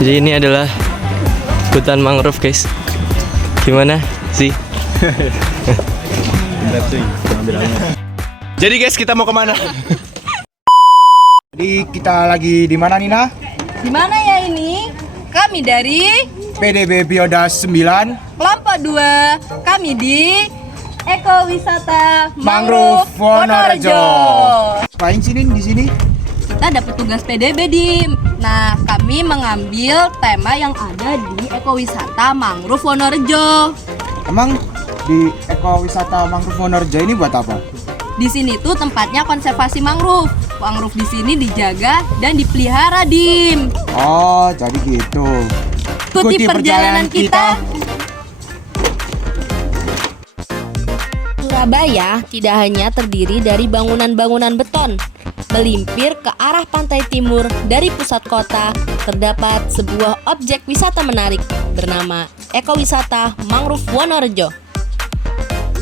Jadi ini adalah hutan mangrove, guys. Gimana sih? Jadi guys, kita mau kemana? Jadi kita lagi di mana, Nina? Di mana ya ini? Kami dari PDB Biodas 9 kelompok 2. Kami di Ekowisata Mangrove Wonorejo. Ngapain sih, Nin, di sini? Kita dapat tugas PDB, Dim. Nah, kami mengambil tema yang ada di Ekowisata Mangrove Wonorejo. Emang di Ekowisata Mangrove Wonorejo ini buat apa? Di sini tuh tempatnya konservasi mangrove. Mangrove di sini dijaga dan dipelihara, Dim. Oh, jadi gitu. Ikuti perjalanan kita. Surabaya tidak hanya terdiri dari bangunan-bangunan beton. Melimpir ke arah pantai timur dari pusat kota, terdapat sebuah objek wisata menarik bernama Ekowisata Mangrove Wonorejo.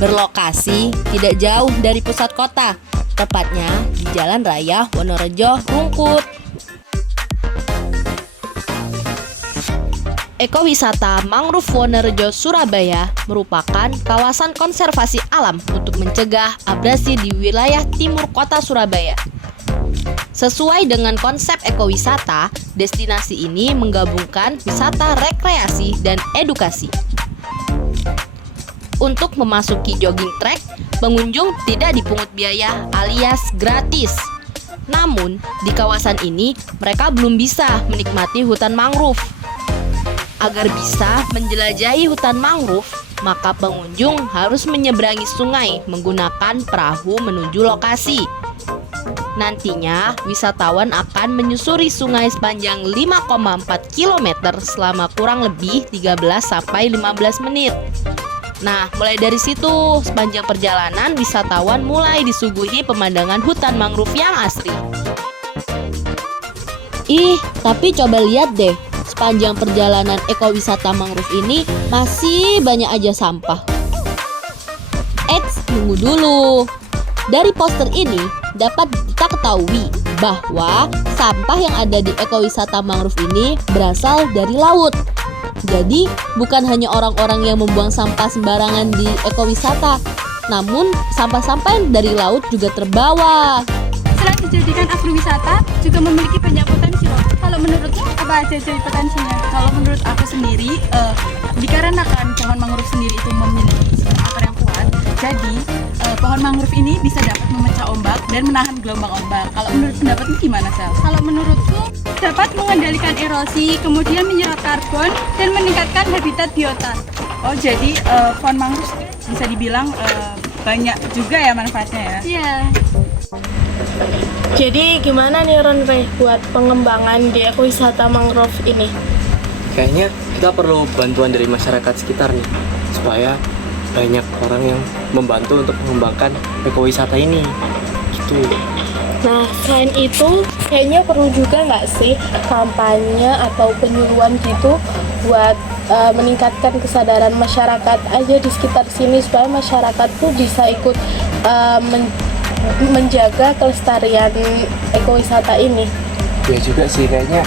Berlokasi tidak jauh dari pusat kota, tepatnya di Jalan Raya Wonorejo Rungkut. Ekowisata Mangrove Wonorejo Surabaya merupakan kawasan konservasi alam untuk mencegah abrasi di wilayah timur kota Surabaya. Sesuai dengan konsep ekowisata, destinasi ini menggabungkan wisata rekreasi dan edukasi. Untuk memasuki jogging track, pengunjung tidak dipungut biaya alias gratis. Namun, di kawasan ini mereka belum bisa menikmati hutan mangrove. Agar bisa menjelajahi hutan mangrove, maka pengunjung harus menyeberangi sungai menggunakan perahu menuju lokasi. Nantinya, wisatawan akan menyusuri sungai sepanjang 5,4 km selama kurang lebih 13-15 menit. Nah, mulai dari situ, sepanjang perjalanan, wisatawan mulai disuguhi pemandangan hutan mangrove yang asri. Ih, tapi coba lihat deh, sepanjang perjalanan ekowisata mangrove ini masih banyak aja sampah. Eits, tunggu dulu. Dari poster ini dapat kita ketahui bahwa sampah yang ada di ekowisata mangrove ini berasal dari laut. Jadi bukan hanya orang-orang yang membuang sampah sembarangan di ekowisata, namun sampah-sampah dari laut juga terbawa. Selain dijadikan agrowisata, juga memiliki banyak potensi loh. Kalau menurutmu apa aja jadi potensinya? Kalau menurut aku sendiri, dikarenakan pohon mangrove sendiri itu memiliki akar yang kuat, jadi pohon mangrove ini bisa dapat memecah ombak dan menahan gelombang ombak. Kalau menurut pendapatmu gimana, Sel? Kalau menurutku dapat mengendalikan erosi, kemudian menyerap karbon dan meningkatkan habitat biota. Oh, jadi pohon mangrove bisa dibilang banyak juga ya manfaatnya ya? Iya. Jadi gimana nih Ronre buat pengembangan di ekowisata mangrove ini? Kayaknya kita perlu bantuan dari masyarakat sekitar nih, supaya banyak orang yang membantu untuk mengembangkan ekowisata ini. Gitu. Nah, selain itu kayaknya perlu juga nggak sih kampanye atau penyuluhan gitu buat meningkatkan kesadaran masyarakat aja di sekitar sini supaya masyarakat tuh bisa ikut menjaga kelestarian ekowisata ini. Ya juga sih, kayaknya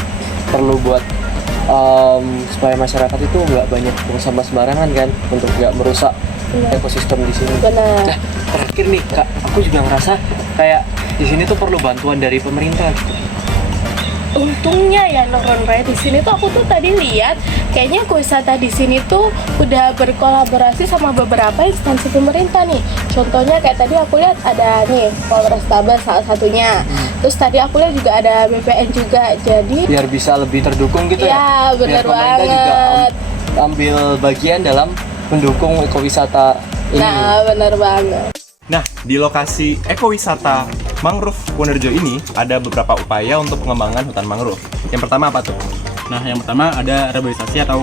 perlu buat supaya masyarakat itu nggak banyak buang sampah sembarangan kan, untuk nggak merusak ekosistem di sini. Benar. Nah, terakhir nih Kak, aku juga ngerasa kayak di sini tuh perlu bantuan dari pemerintah gitu. Untungnya ya Ronre, di sini tuh aku tuh tadi lihat kayaknya ekowisata di sini tuh udah berkolaborasi sama beberapa instansi pemerintah nih. Contohnya kayak tadi aku lihat ada nih Polrestabes salah satunya. Terus tadi aku lihat juga ada BPN juga. Jadi Biar bisa lebih terdukung gitu ya, ya. bener Biar pemerintah juga banget. ambil bagian dalam mendukung ekowisata ini. Nah, bener banget. Nah, di lokasi ekowisata Mangrove Wonorejo ini ada beberapa upaya untuk pengembangan hutan mangrove. Yang pertama apa tuh? Nah, yang pertama ada reboisasi atau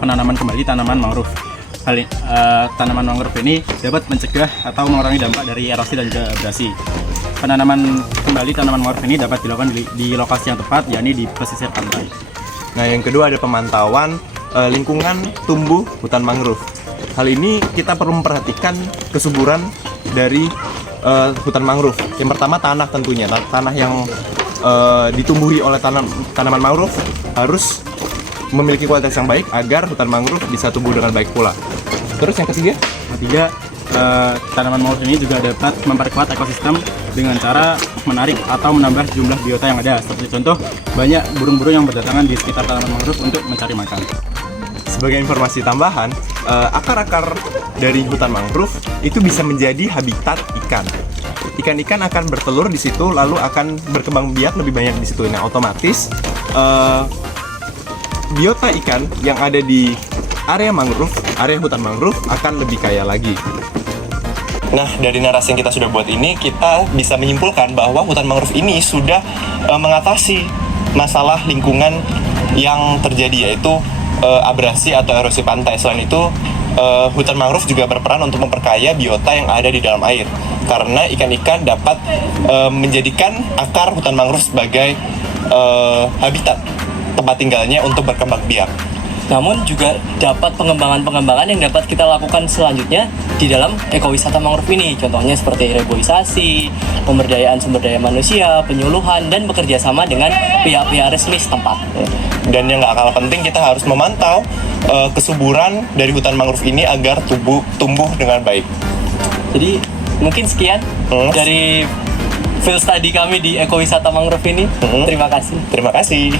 penanaman kembali tanaman mangrove. Tanaman mangrove ini dapat mencegah atau mengurangi dampak dari erosi dan juga abrasi. Penanaman kembali tanaman mangrove ini dapat dilakukan di lokasi yang tepat, yakni di pesisir pantai. Nah, yang kedua ada pemantauan lingkungan tumbuh hutan mangrove. Hal ini kita perlu memperhatikan kesuburan dari hutan mangrove. Yang pertama tanah tentunya, tanah yang ditumbuhi oleh tanaman mangrove harus memiliki kualitas yang baik agar hutan mangrove bisa tumbuh dengan baik pula. Terus yang ketiga, Ketiga, tanaman mangrove ini juga dapat memperkuat ekosistem dengan cara menarik atau menambah jumlah biota yang ada. Seperti contoh, banyak burung-burung yang berdatangan di sekitar tanaman mangrove untuk mencari makan. sebagai informasi tambahan, akar-akar dari hutan mangrove itu bisa menjadi habitat ikan. Ikan-ikan akan bertelur di situ, lalu akan berkembang biak lebih banyak di situ. Nah, otomatis biota ikan yang ada di area mangrove, area hutan mangrove akan lebih kaya lagi. Nah, dari narasi yang kita sudah buat ini, kita bisa menyimpulkan bahwa hutan mangrove ini sudah mengatasi masalah lingkungan yang terjadi, yaitu abrasi atau erosi pantai. Selain itu, hutan mangrove juga berperan untuk memperkaya biota yang ada di dalam air, karena ikan-ikan dapat menjadikan akar hutan mangrove sebagai habitat tempat tinggalnya untuk berkembang biak. Namun juga dapat pengembangan-pengembangan yang dapat kita lakukan selanjutnya di dalam ekowisata mangrove ini. Contohnya seperti reboisasi, pemberdayaan sumber daya manusia, penyuluhan, dan bekerja sama dengan pihak-pihak resmi setempat. Dan yang nggak kalah penting, kita harus memantau kesuburan dari hutan mangrove ini agar tumbuh dengan baik. Jadi mungkin sekian dari field study kami di ekowisata mangrove ini. Terima kasih. Terima kasih.